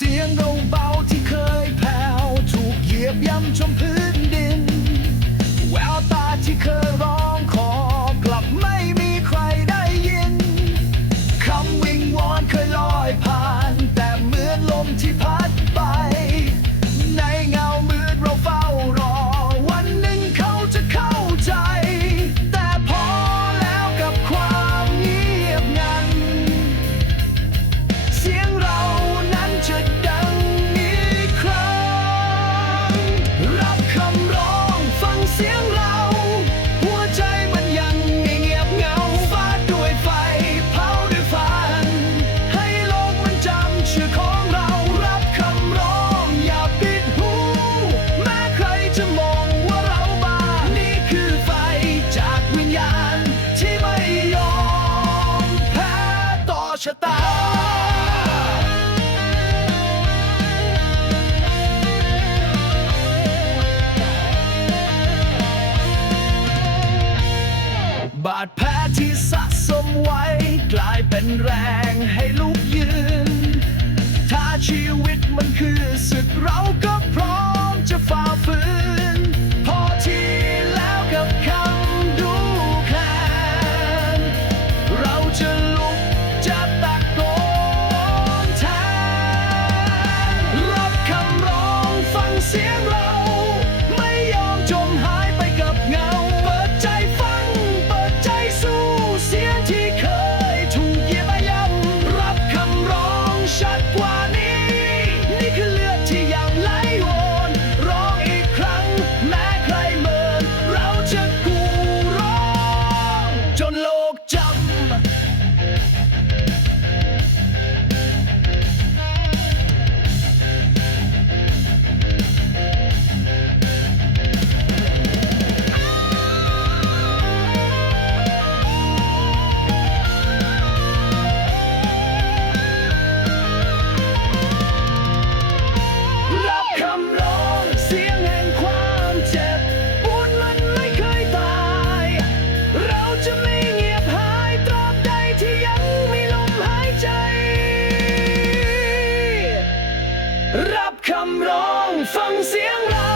เสียงเบาๆที่เคยแผ่วถูกเหยียบย่ำชมพื้น ชะตา บาดแผลที่สะสมไว้ กลายเป็นแรงให้ลุกยืน ถ้าชีวิตมันคือำร้องฟังเสียงเรา